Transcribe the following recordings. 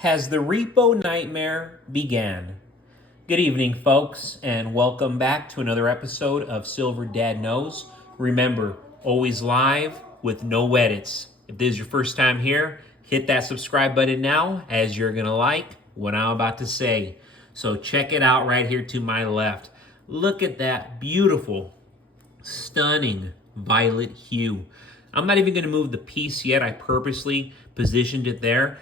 Has the repo nightmare began? Good evening, folks, and welcome back to another episode of Silver Dad Knows. Remember, always live with no edits. If this is your first time here, hit that subscribe button now, as you're going to like what I'm about to say. So check it out right here to my left. Look at that beautiful, stunning violet hue. I'm not even going to move the piece yet. I purposely positioned it there.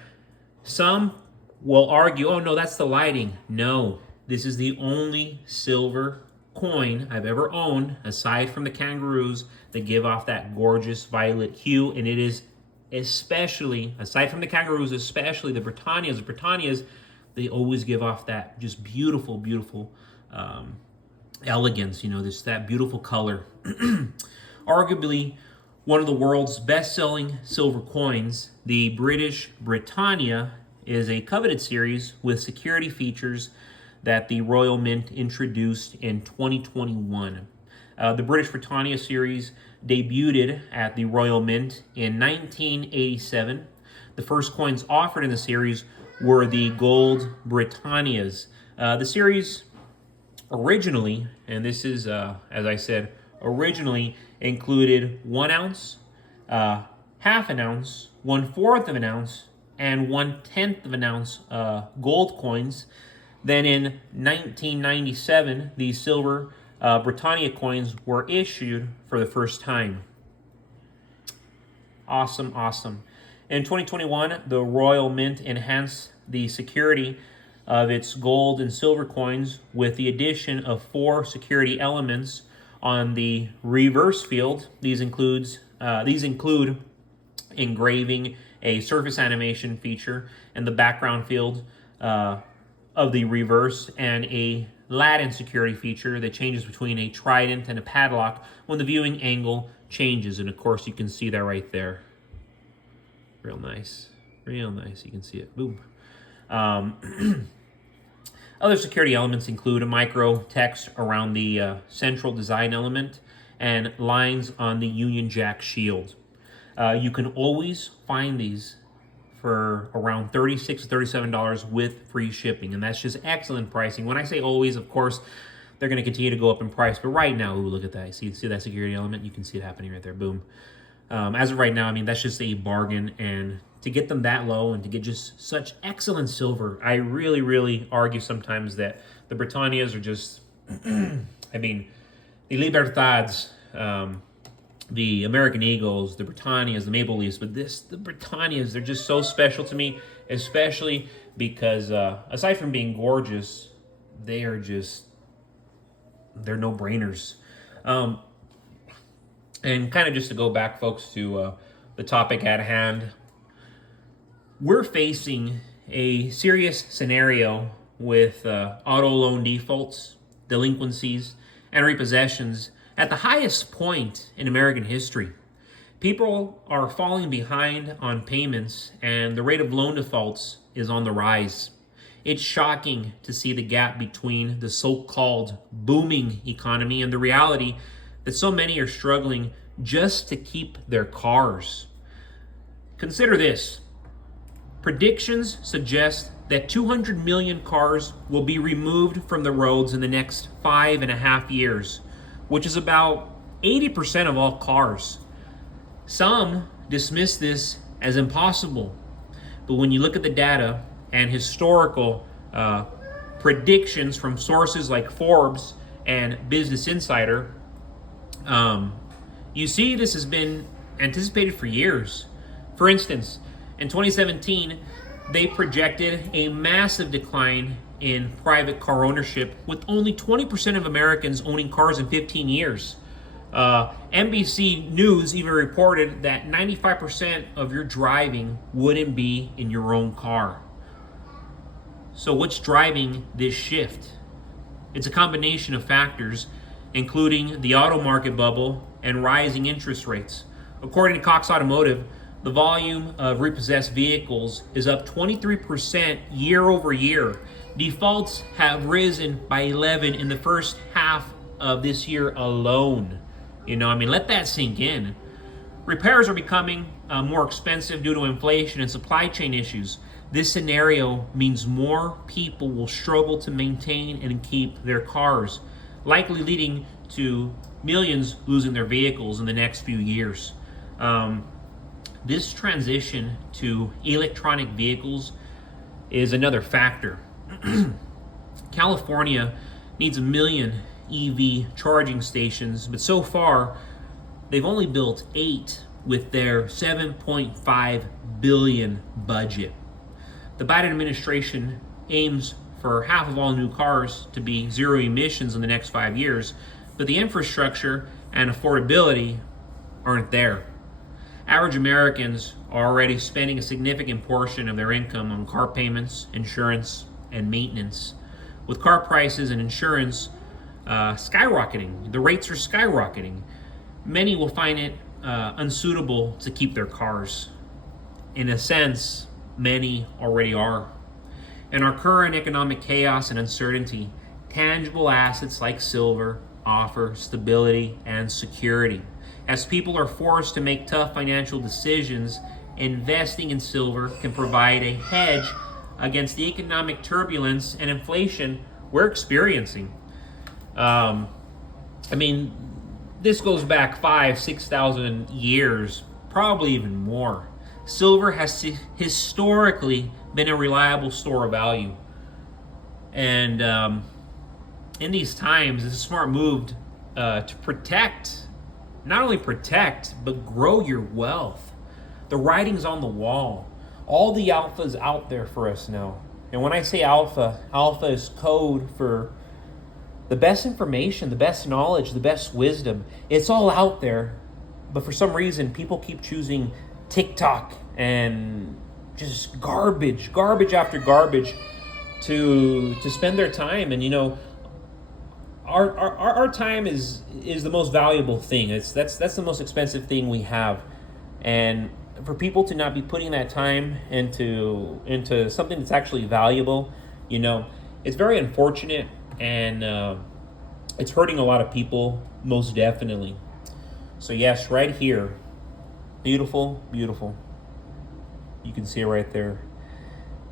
Some will argue, oh no, that's the lighting. No, this is the only silver coin I've ever owned, aside from the kangaroos, that give off that gorgeous violet hue. And it is especially, aside from the kangaroos, especially the Britannias. The Britannias, they always give off that just beautiful, beautiful elegance, this that beautiful color. Arguably, one of the world's best-selling silver coins, the British Britannia, is a coveted series with security features that the Royal Mint introduced in 2021. The British Britannia series debuted at the Royal Mint in 1987. The first coins offered in the series were the gold Britannias. The series originally, and this is, as I said, originally included 1 ounce, half an ounce, 1/4 of an ounce, and 1/10 of an ounce gold coins. Then in 1997, the silver Britannia coins were issued for the first time. Awesome, awesome. In 2021, the Royal Mint enhanced the security of its gold and silver coins with the addition of 4 security elements on the reverse field. These include engraving, a surface animation feature in the background field of the reverse, and a Latin security feature that changes between a trident and a padlock when the viewing angle changes. And of course, you can see that right there. Real nice. Real nice. You can see it. Boom. Other security elements include a micro text around the central design element and lines on the Union Jack shield. You can always find these for around $36 to $37 with free shipping, and that's just excellent pricing. When I say always, of course, they're going to continue to go up in price, but right now, ooh, look at that. See that security element? You can see it happening right there. Boom. As of right now, I mean, that's just a bargain, and to get them that low and to get just such excellent silver, I really, really argue sometimes that the Britannias are just, I mean, the Libertads, the American Eagles, the Britannias, the Maple Leafs, but the Britannias, they're just so special to me, especially because aside from being gorgeous, they're no-brainers. And kind of just to go back, folks, to the topic at hand, we're facing a serious scenario with auto loan defaults, delinquencies, and repossessions at the highest point in American history. People are falling behind on payments, and the rate of loan defaults is on the rise. It's shocking to see the gap between the so-called booming economy and the reality that so many are struggling just to keep their cars. Consider this. Predictions suggest that 200 million cars will be removed from the roads in the next 5.5 years, which is about 80% of all cars. Some dismiss this as impossible, but when you look at the data and historical predictions from sources like Forbes and Business Insider, you see this has been anticipated for years. For instance, in 2017, they projected a massive decline in private car ownership, with only 20% of Americans owning cars in 15 years. NBC News even reported that 95% of your driving wouldn't be in your own car. So what's driving this shift? It's a combination of factors, including the auto market bubble and rising interest rates. According to Cox Automotive, the volume of repossessed vehicles is up 23% year over year. Defaults have risen by 11 in the first half of this year alone. Let that sink in. Repairs are becoming more expensive due to inflation and supply chain issues. This scenario means more people will struggle to maintain and keep their cars, likely leading to millions losing their vehicles in the next few years. This transition to electronic vehicles is another factor. California needs 1 million EV charging stations, but so far they've only built 8 with their $7.5 billion budget. The Biden administration aims for half of all new cars to be zero emissions in the next 5 years, but the infrastructure and affordability aren't there. Average Americans are already spending a significant portion of their income on car payments, insurance, and maintenance. With car prices and insurance skyrocketing, the rates are skyrocketing, many will find it unsuitable to keep their cars. In a sense, many already are. In our current economic chaos and uncertainty, tangible assets like silver offer stability and security. As people are forced to make tough financial decisions, investing in silver can provide a hedge against the economic turbulence and inflation we're experiencing. This goes back 5,000-6,000 years, probably even more. Silver has historically been a reliable store of value. And in these times, it's a smart move to protect, not only protect, but grow your wealth. The writing's on the wall. All the alpha's out there for us now. And when I say alpha, alpha is code for the best information, the best knowledge, the best wisdom. It's all out there. But for some reason, people keep choosing TikTok and just garbage after garbage to spend their time. And our time is the most valuable thing. That's the most expensive thing we have. And for people to not be putting that time into something that's actually valuable, it's very unfortunate, and it's hurting a lot of people, most definitely. So yes, right here, beautiful. You can see it right there.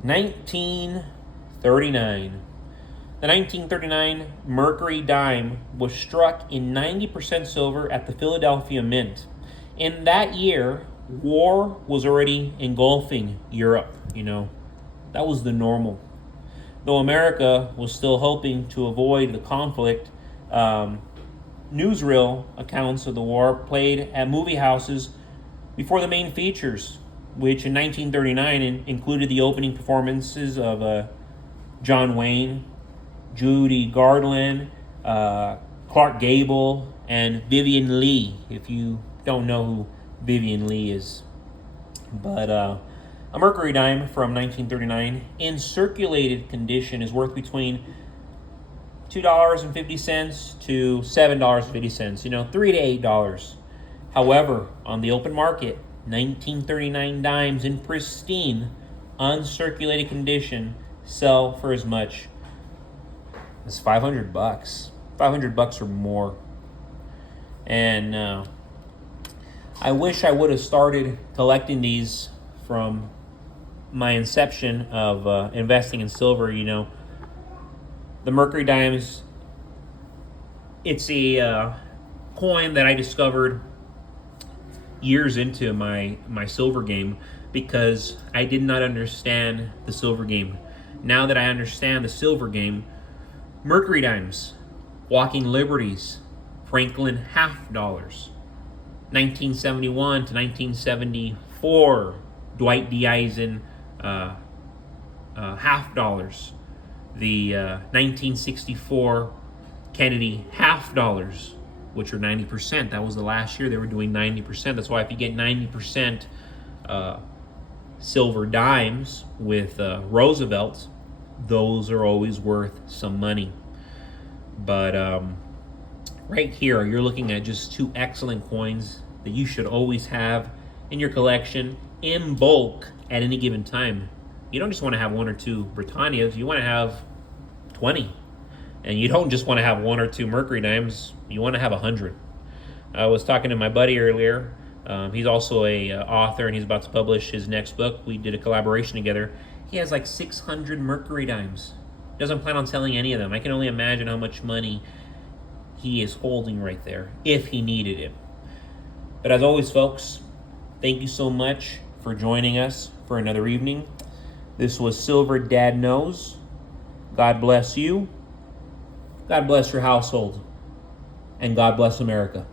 1939. The 1939 Mercury dime was struck in 90% silver at the Philadelphia Mint. In that year, war was already engulfing Europe. That was the normal. Though America was still hoping to avoid the conflict, newsreel accounts of the war played at movie houses before the main features, which in 1939 included the opening performances of John Wayne, Judy Garland, Clark Gable, and Vivian Leigh, if you don't know who Vivian Leigh is. But a Mercury dime from 1939 in circulated condition is worth between $2.50 to $7.50, $3 to $8. However, on the open market, 1939 dimes in pristine, uncirculated condition sell for as much as $500. $500 or more. And I wish I would have started collecting these from my inception of investing in silver. The Mercury dimes, it's a coin that I discovered years into my silver game because I did not understand the silver game. Now that I understand the silver game, Mercury dimes, Walking Liberties, Franklin half dollars, 1971 to 1974, Dwight D. Eisen half dollars, the 1964 Kennedy half dollars, which are 90%. That was the last year they were doing 90%. That's why if you get 90% silver dimes with Roosevelt's, those are always worth some money. But right here, you're looking at just two excellent coins that you should always have in your collection in bulk at any given time. You don't just want to have one or two Britannias, you want to have 20. And you don't just want to have one or two Mercury dimes, you want to have 100. I was talking to my buddy earlier. He's also a author, and he's about to publish his next book. We did a collaboration together, He has like 600 Mercury dimes. Doesn't plan on selling any of them. I can only imagine how much money he is holding right there if he needed it. But as always, folks, thank you so much for joining us for another evening. This was Silver Dad Knows. God bless you. God bless your household. And God bless America.